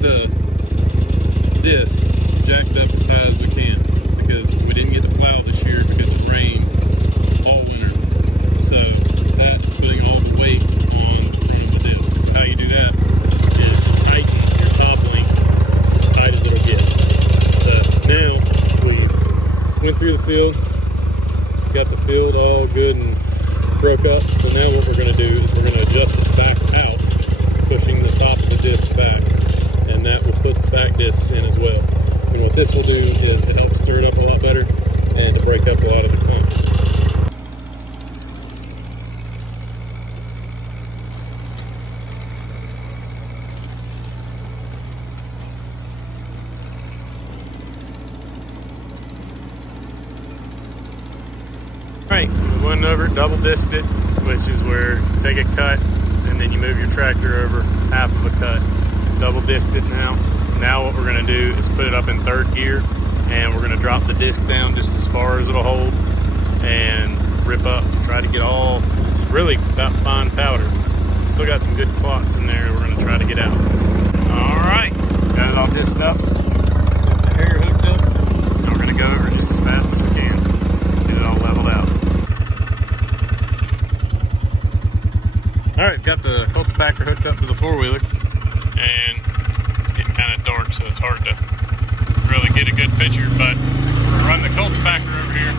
the disc jacked up as high as we can because we didn't get to plow this year because it rained all winter. So that's putting all the weight on running the disc. So how you do that is to tighten your top link as tight as it'll get. So now we went through the field, got the field all good and broke up. So now what we're going to do is we're going to adjust it back out, pushing the top of the disc back, and that will put the back discs in as well. And what this will do is to help stir it up a lot better and to break up a lot of the clumps. Right, we went over, double disked it, which is where you take a cut and then you move your tractor over half of a cut. Double disked it now. Now what we're gonna do is put it up in third gear and we're gonna drop the disc down just as far as it'll hold and rip up. Try to get all, it's really about fine powder. Still got some good clots in there we're gonna try to get out. All right, got it all disked up, got the hair hooked up. Now we're gonna go over just as fast as we can, get it all leveled out. All right, got the cultipacker hooked up to the four-wheeler, and it's getting kind of dark, so it's hard to really get a good picture, but we're gonna run the cultipacker over here.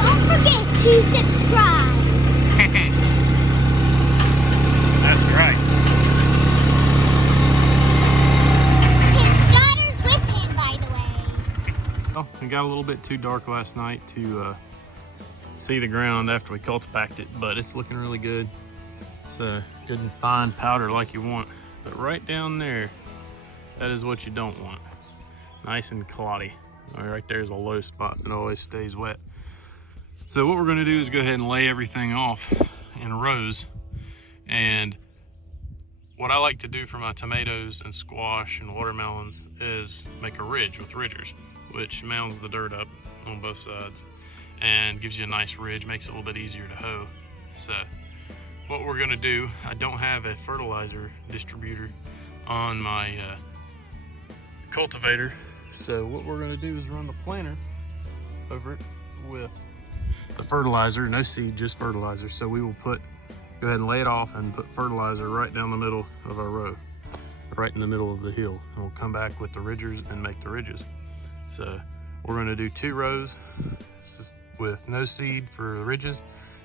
Don't forget to subscribe. That's right. Well, it got a little bit too dark last night to see the ground after we cultipacked it, but it's looking really good. It's a good and fine powder like you want, but right down there, that is what you don't want. Nice and clotty. Right there's a low spot that always stays wet. So what we're gonna do is go ahead and lay everything off in rows. And what I like to do for my tomatoes and squash and watermelons is make a ridge with ridgers, which mounds the dirt up on both sides and gives you a nice ridge, makes it a little bit easier to hoe. So what we're gonna do, I don't have a fertilizer distributor on my cultivator, so what we're gonna do is run the planter over it with the fertilizer, no seed, just fertilizer. So we will go ahead and lay it off and put fertilizer right down the middle of our row, right in the middle of the hill, and we'll come back with the ridgers and make the ridges. So we're going to do 2 rows with no seed for the ridges,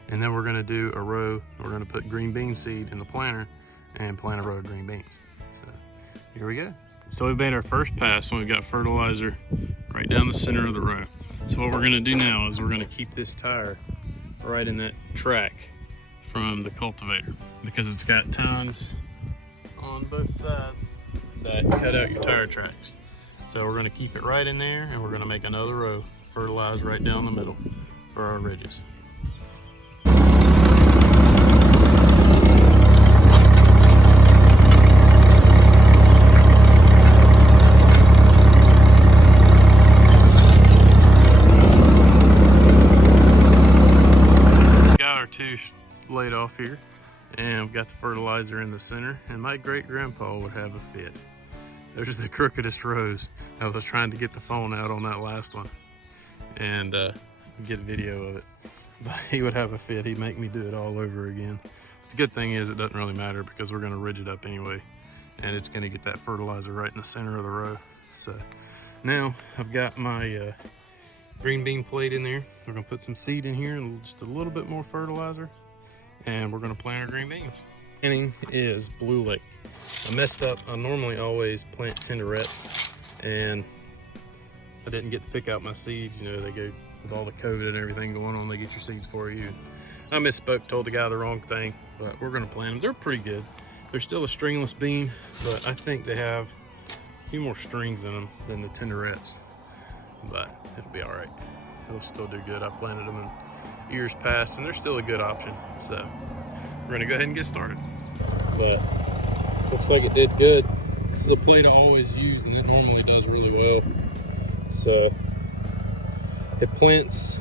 and then we're going to do a row. We're going to put green bean seed in the planter and plant a row of green beans. So here we go. So we made our first pass and we've got fertilizer right down the center of the row. So what we're going to do now is we're going to keep this tire right in that track from the cultivator because it's got tines on both sides that cut out your tire tracks. So we're going to keep it right in there, and we're going to make another row, fertilize right down the middle for our ridges. Got our 2 laid off here, and we've got the fertilizer in the center, and my great-grandpa would have a fit. There's the crookedest rows. I was trying to get the phone out on that last one and get a video of it, but he would have a fit. He'd make me do it all over again. The good thing is it doesn't really matter because we're going to ridge it up anyway, and it's going to get that fertilizer right in the center of the row. So now I've got my green bean plate in there. We're going to put some seed in here and just a little bit more fertilizer, and we're going to plant our green beans. Planting is Blue Lake. I messed up. I normally always plant tenderettes, and I didn't get to pick out my seeds. You know, they go with all the COVID and everything going on, they get your seeds for you. I misspoke, told the guy the wrong thing, but we're gonna plant them. They're pretty good. They're still a stringless bean, but I think they have a few more strings in them than the tenderettes, but it'll be all right. It'll still do good. I planted them in years past, and they're still a good option. So we're gonna go ahead and get started. But looks like it did good. This is the plate I always use, and it normally does really well. So it plants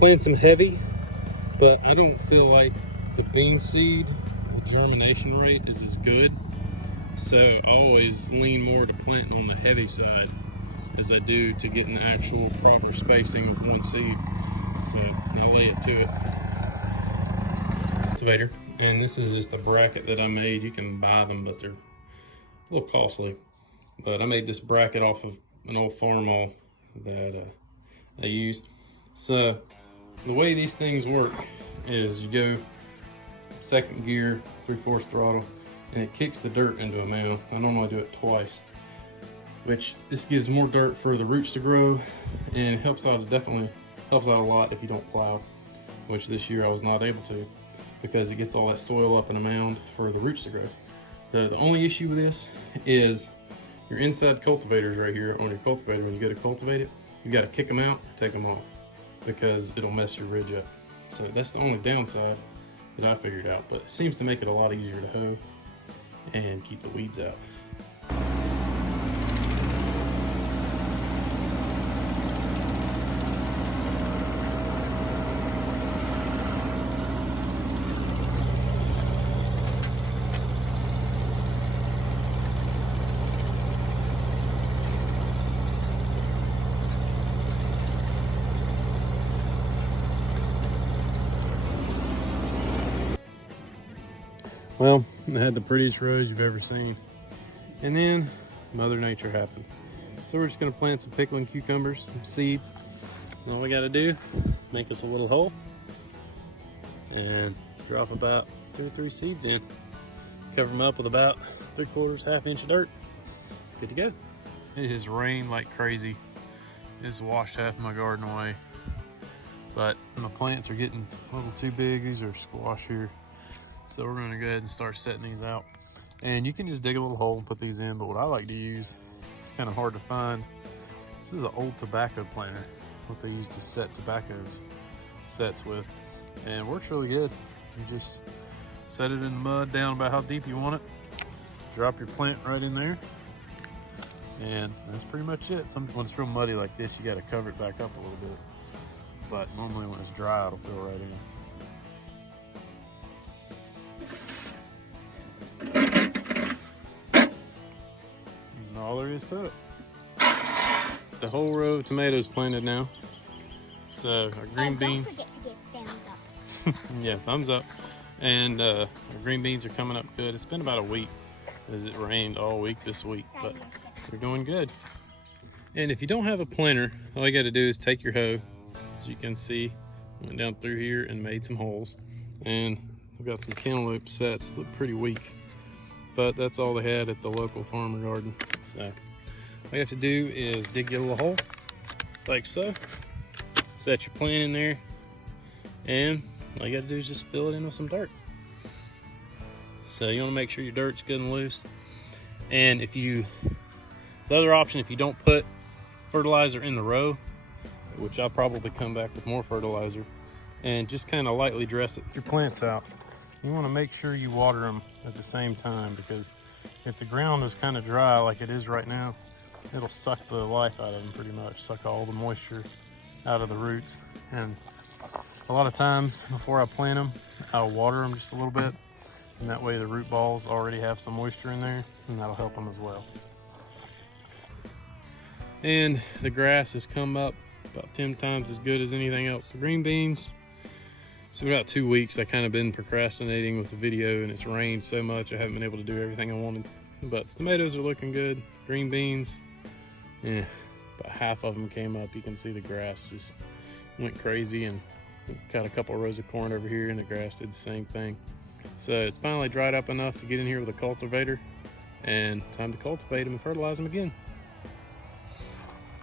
them heavy, but I don't feel like the bean seed, the germination rate is as good. So I always lean more to planting on the heavy side as I do to getting the actual proper spacing of one seed. So I lay it to it. Cultivator, and this is just a bracket that I made. You can buy them, but they're a little costly. But I made this bracket off of an old farm maul that I use. So the way these things work is you go second gear, 3/4 throttle, and it kicks the dirt into a mound. I normally do it twice, which this gives more dirt for the roots to grow, and it helps out. It definitely helps out a lot if you don't plow, which this year I was not able to because it gets all that soil up in a mound for the roots to grow. The only issue with this is your inside cultivators right here on your cultivator. When you go to cultivate it, you got to kick them out, take them off, because it'll mess your ridge up. So that's the only downside that I figured out, but it seems to make it a lot easier to hoe and keep the weeds out. Well, I had the prettiest rows you've ever seen. And then Mother Nature happened. So we're just gonna plant some pickling cucumbers, some seeds. And all we gotta do, make us a little hole and drop about 2 or 3 seeds in. Cover them up with about 3/4, ½ inch of dirt. Good to go. It has rained like crazy. It's washed half my garden away. But my plants are getting a little too big. These are squash here. So we're gonna go ahead and start setting these out. And you can just dig a little hole and put these in, but what I like to use, it's kind of hard to find. This is an old tobacco planter, what they used to set tobacco's sets with. And it works really good. You just set it in the mud down about how deep you want it. Drop your plant right in there. And that's pretty much it. When it's real muddy like this, you gotta cover it back up a little bit. But normally when it's dry, it'll fill right in. All there is to it. The whole row of tomatoes planted now. So our green beans. Don't forget to give thumbs up. Yeah, thumbs up. And our green beans are coming up good. It's been about a week as it rained all week this week, but they're doing good. And if you don't have a planter, all you got to do is take your hoe. As you can see, went down through here and made some holes. And I've got some cantaloupe sets, look pretty weak. But that's all they had at the local farmer garden. So all you have to do is dig your little hole, like so. Set your plant in there, and all you got to do is just fill it in with some dirt. So you want to make sure your dirt's good and loose. And the other option, if you don't put fertilizer in the row, which I'll probably come back with more fertilizer, and just kind of lightly dress it. Your plants out. You want to make sure you water them at the same time, because if the ground is kind of dry like it is right now, it'll suck the life out of them pretty much, suck all the moisture out of the roots. And a lot of times before I plant them, I'll water them just a little bit, and that way the root balls already have some moisture in there, and that'll help them as well. And the grass has come up about 10 times as good as anything else. The green beans, so about 2 weeks I kind of been procrastinating with the video, and it's rained so much I haven't been able to do everything I wanted. But the tomatoes are looking good. Green beans, about half of them came up. You can see the grass just went crazy, and got a couple of rows of corn over here, and the grass did the same thing. So it's finally dried up enough to get in here with a cultivator, and time to cultivate them and fertilize them again.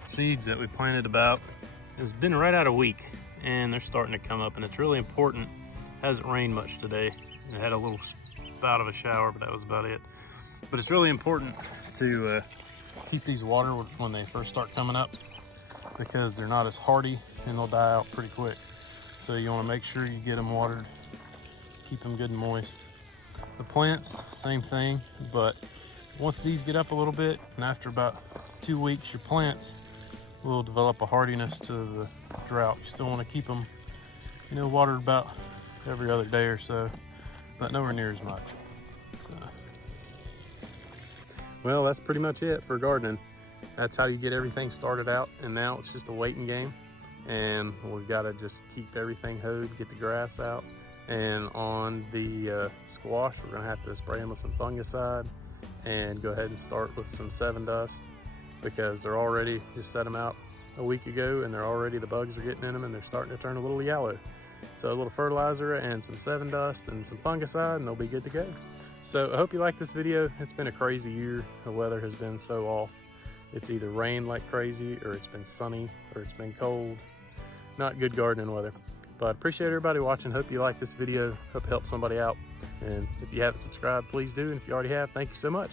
Seeds that we planted it's been right out a week, and they're starting to come up, and it's really important. It hasn't rained much today. It had a little spout of a shower, but that was about it. But it's really important to keep these watered when they first start coming up, because they're not as hardy and they'll die out pretty quick. So you want to make sure you get them watered, keep them good and moist. The plants, same thing, but once these get up a little bit, and after about 2 weeks, your plants will develop a hardiness to the drought. You still want to keep them, you know, watered about every other day or so, but nowhere near as much. So, well, that's pretty much it for gardening. That's how you get everything started out, and now it's just a waiting game. And we've got to just keep everything hoed, get the grass out. And on the squash, we're gonna have to spray them with some fungicide and go ahead and start with some 7 dust, because they're already, just set them out a week ago, and they're already, the bugs are getting in them and they're starting to turn a little yellow. So a little fertilizer and some 7 dust and some fungicide, and they'll be good to go. So I hope you like this video. It's been a crazy year. The weather has been so off. It's either rained like crazy, or it's been sunny, or it's been cold. Not good gardening weather. But appreciate everybody watching. Hope you like this video. Hope it helps somebody out. And if you haven't subscribed, please do. And if you already have, thank you so much.